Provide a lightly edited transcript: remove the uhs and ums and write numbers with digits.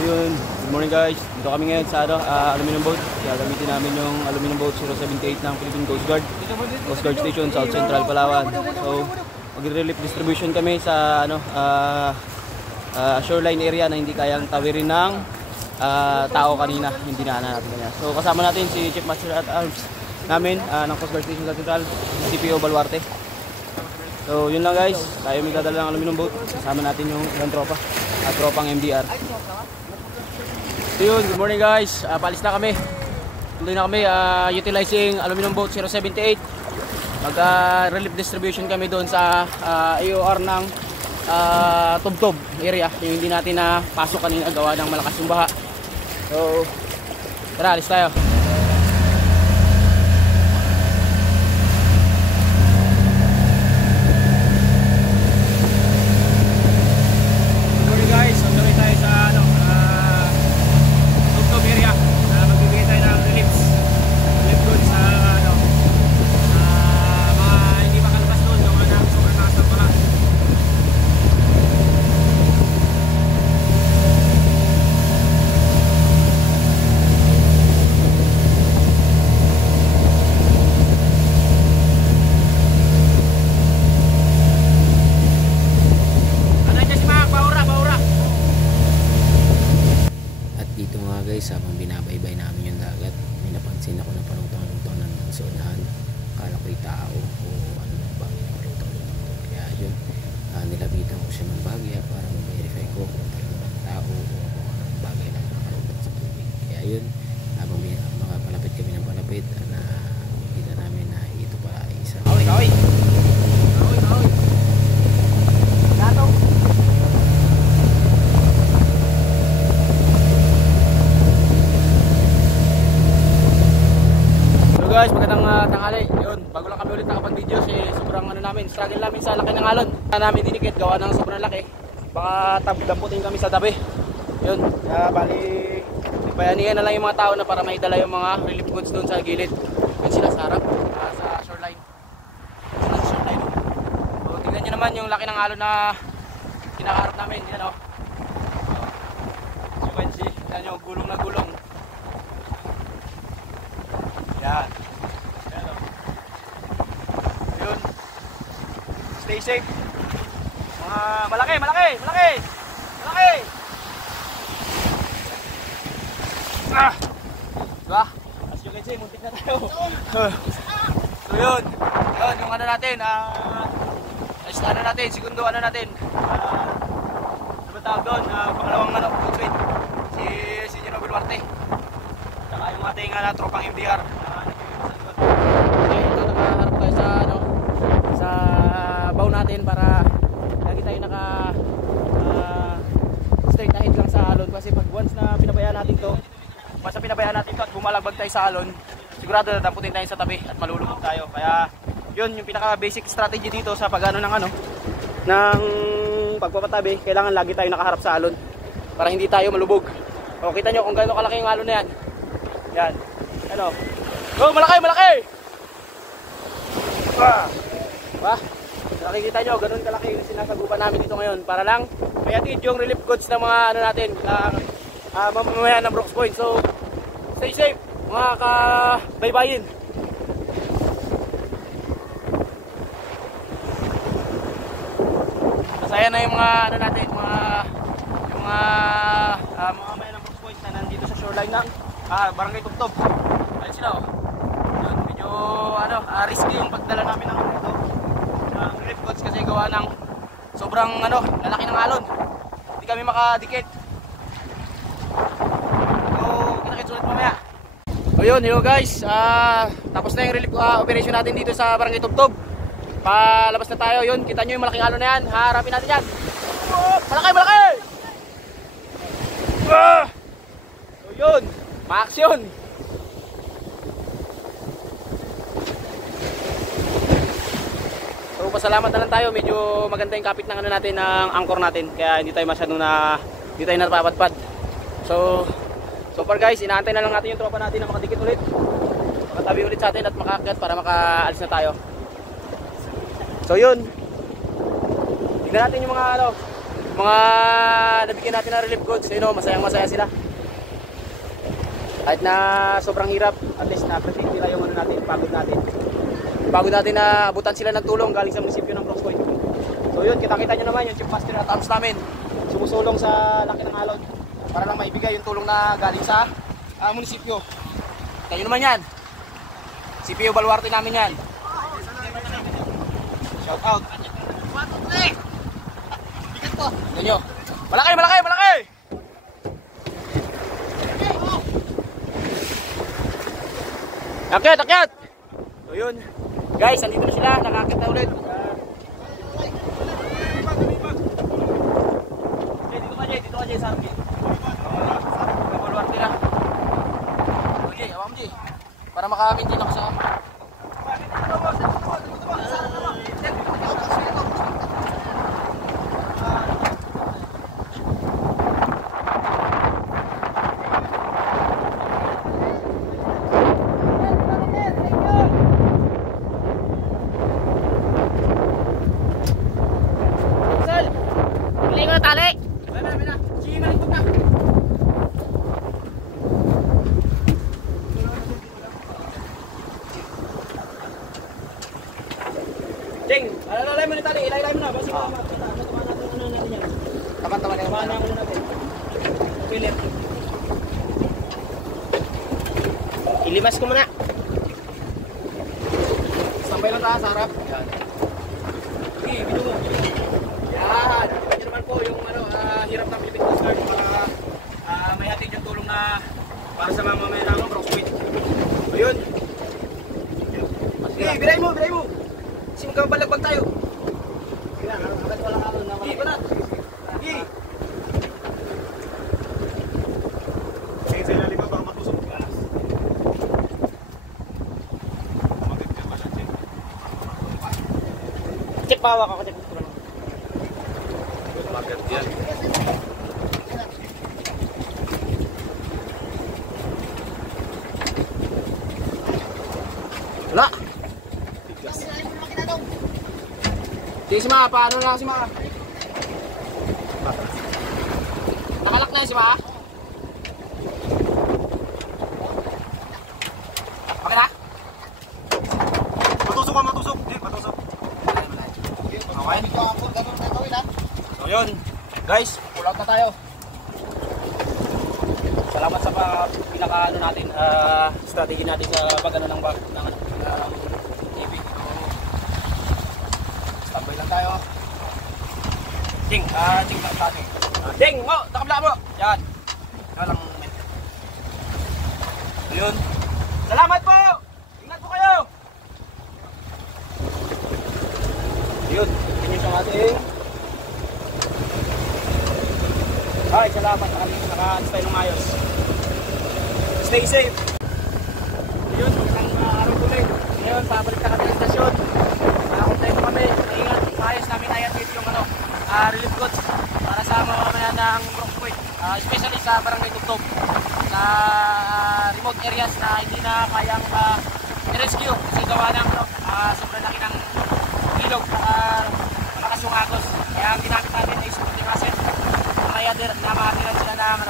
yun, good morning guys. Dito kami ngayon sa aluminum boat. Gagamitin namin yung aluminum boat 078 ng Philippine Coast Guard. Coast Guard Station, South Central, Palawan. So, mag-relief distribution kami sa shoreline area na hindi kayang tawirin ng tao kanina. Hindi na natin kanya. So, kasama natin si Chief Master at Arms namin ng Coast Guard Station South Central, CPO Baluarte. So, yun lang guys. Tayo may dadala ng aluminum boat. Kasama natin yung ilang tropa at tropang MDR. So yun, good morning guys. Paalis na kami. Tuloy na kami utilizing aluminum boat 078. Mag-relief distribution kami doon sa AOR ng Tubtob area. Yung hindi natin na pasok kanina gawa ng malakas yung baha. So, tara, alis tayo. Habang binabaybay namin yung dagat, may napansin ako na palutang-lutang ng sa unahan. Akala ko'y tao o ano ba, palutang-lutang. Kaya yun, nilapitan ko siya ng bagya para ma-verify ko kung talagang tao o anong bagay na nakalutang sa tubig. Kaya yun, habang makapalapit kami ng palapit, nakita namin na ito pala ay isang kaway! Gatong! Guys, magandang tanghali. Yun, bago lang kami ulit nakapag-video kasi sobrang struggle namin sa laki ng alon. Namin dinikit gawa ng sobrang laki. Baka damputin kami sa tabi. Yun, bali bayanihan na lang yung mga tao na para maidala yung mga relief goods doon sa gilid. Yan sila sa harap, sa shoreline. Sa shoreline. So, tingnan nyo naman yung laki ng alon na kinakaharap namin. Yan o. You can see, tingnan nyo, gulong na gulong. Yan. Yun. Stay safe. Malaki. Diba? As you can see, muntik na tayo. So yun. Yun, yung natin. Segundo natin. Ano ba tawag doon? Pangalawang boatswain. Si General Baluarte. Saka yung ating tropang MDR. Okay, ito nakaharap tayo sa bow natin para lagi tayo straight ahead lang sa alon kasi pag once na pinabayaan natin to at bumalagbag tayo sa alon, sigurado damputin tayo sa tabi at malulubog tayo. Kaya yun yung pinaka basic strategy dito sa pagano ng pagpapatabi, kailangan lagi tayo nakaharap sa alon para hindi tayo malubog. O kita nyo kung gaano kalaki yung alon na yan. Yan. Ano? Oh, malaki! Diba? Nakikita nyo, ganun kalaki yung sinasagupan namin dito ngayon para lang mayatid yung relief goods ng mga natin, mamamayan ng Brooks Point. So, stay safe, mga kabaybayin. Masaya na yung mga natin, yung mga mamamayan ng Brooks Point na nandito sa shoreline ng Barangay Tubtob. Ayun sila oh. Yun, medyo risky yung pagdala namin ng relief goods kasi gawa ng sobrang lalaki ng alon. Hindi kami makadikit. So, kita-kits ulit mamaya. So yun guys, tapos na yung relief operation natin dito sa Barangay Tubtob. Palabas na tayo, yun, kita nyo yung malaking alon na yan. Harapin natin yan. Malaki! So yun, ma-action! So pasalamat na lang tayo, medyo maganda yung kapit ng natin, ng anchor natin. Kaya hindi tayo masyadong hindi tayo napapadpad. So far guys, inaantay na lang natin yung tropa natin na makadikit ulit, makatabi ulit sa atin at makaakyat para makaalis na tayo. So yun, tignan natin yung mga Mga nabigyan natin ng relief goods, you know, masayang masaya sila. Kahit na sobrang hirap, at least na-protect nila yung ano natin, pagod natin. Pagod natin na abutan sila ng tulong galing sa munisipyo ng Brooks Point. So yun, kita-kita nyo naman yung Chief Master at Arms namin. Sumusulong sa laki ng alon para lang maibigay yung tulong na galing sa munisipyo. Kita nyo naman yan. CPO Baluarte namin yan. Shout out. Tignan nyo. Malaki, malaki, malaki! Akyat, akyat! So yun. Guys, andito na sila. Nakakit na ulit. Dito ka, Jay. Dito ka, Jay. Sa akin. Baluarte na. O, Jay. Awak mo, Jay. Para makamintin ako sa... Ding, alay mo ni tali, ilay mo na. Basta taman natin yan. Taman-taman na yung mga natin. Pilit. Ilimas ko muna. Sambay lang tayo sa harap. Yan. Okay, video mo. Yan. Yan naman po yung hirap ng Philippine Coast Guard para may hatid yung tulong na para sa mga mamaya ng Brooks Point. So yun. Okay, biray mo, biray mo. Kasi magkabalagbag tayo. Agad walang alon na wala. Banat. Sige. Sige sa ilalim para matusok. Check bawa ka, check ko lang. Magat yan. Wala. Sige si Ma, paano lang si Ma? Nakalak na si Ma? Okay na? Matusok ka, matusok. Matusok. Okay. So yun, guys, pull out na tayo. Salamat sa pinaka-ano natin, strategy natin sa pag-ano ng TV. Tambay lang tayo. Ding, ding lang tayo. Ding, mo, takabla mo. Yan. Yan lang. Ayun. Salamat po. Ingat po kayo. Ayun. Finish ang ating. Ay, salamat. Naka-style ng ayos. Stay safe. Ayun, magandang araw ulit. Ngayon, pabalik na kami ng stasyon. Kompleto kami. Ingat, maayos namin ayatid yung relief goods para sa mga mamaya ng Brooks Point. Especially sa Barangay Tugtog. Sa remote areas na hindi na kayang i-rescue kasi gawa ng sobrang laki ng ilog malakas yung agos. Kaya ang ginamit namin ay supporting asset na makatiran sila ng